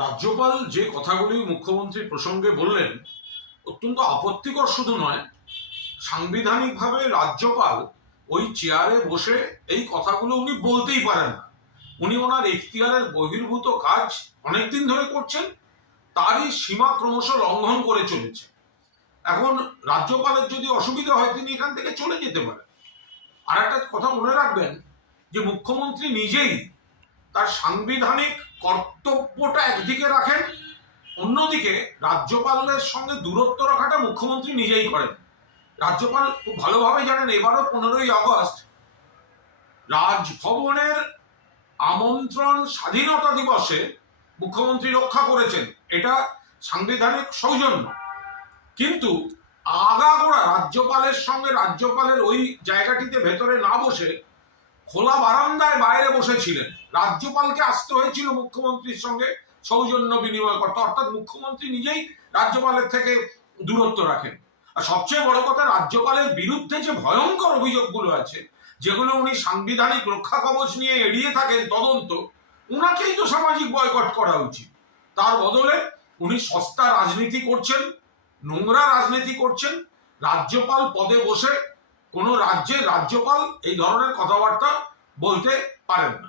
রাজ্যপাল যে কথাগুলি মুখ্যমন্ত্রী প্রসঙ্গে বললেন অত্যন্ত আপত্তিকর শুধু নয়, সাংবিধানিকভাবে রাজ্যপাল ওই চেয়ারে বসে এই কথাগুলো উনি বলতেই পারেন না। উনি ওনার এখতিয়ারের বহির্ভূত কাজ অনেকদিন ধরে করছেন, তারই সীমা ক্রমশ লঙ্ঘন করে চলেছে। এখন রাজ্যপালের যদি অসুবিধা হয় তিনি এখান থেকে চলে যেতে পারেন। আর একটা কথা মনে রাখবেন যে মুখ্যমন্ত্রী নিজেই তার সাংবিধানিক কর্তব্যটা একদিকে রাখেন, অন্যদিকে রাজ্যপালের সঙ্গে দূরত্ব রাখাটা মুখ্যমন্ত্রী নিজেই করেন। রাজ্যপাল খুব ভালোভাবে জানেন এবারও 15ই আগস্ট রাজভবনের আমন্ত্রণ স্বাধীনতা দিবসে মুখ্যমন্ত্রী রক্ষা করেছেন, এটা সাংবিধানিক সৌজন্য। কিন্তু আগাগোড়া রাজ্যপালের সঙ্গে রাজ্যপালের ওই জায়গাটিতে ভেতরে না বসে খোলা বারান্দায় বাইরে বসেছিলেন। রাজ্যপালকে আসতে হয়েছিল মুখ্যমন্ত্রীর সঙ্গে সৌজন্য বিনিময় করতে, অর্থাৎ মুখ্যমন্ত্রী নিজেই রাজ্যপালের থেকে দূরত্ব রাখেন। আর সবচেয়ে বড় কথা, রাজ্যপালের বিরুদ্ধে যে ভয়ঙ্কর অভিযোগগুলো আছে, যেগুলো উনি সাংবিধানিক রক্ষা কবচ নিয়ে এড়িয়ে থাকেন তদন্ত, উনাকেই তো সামাজিক বয়কট করা উচিত। তার বদলে উনি সস্তা রাজনীতি করছেন, নোংরা রাজনীতি করছেন। রাজ্যপাল পদে বসে কোনো রাজ্যের রাজ্যপাল এই ধরনের কথাবার্তা বলতে পারেন না।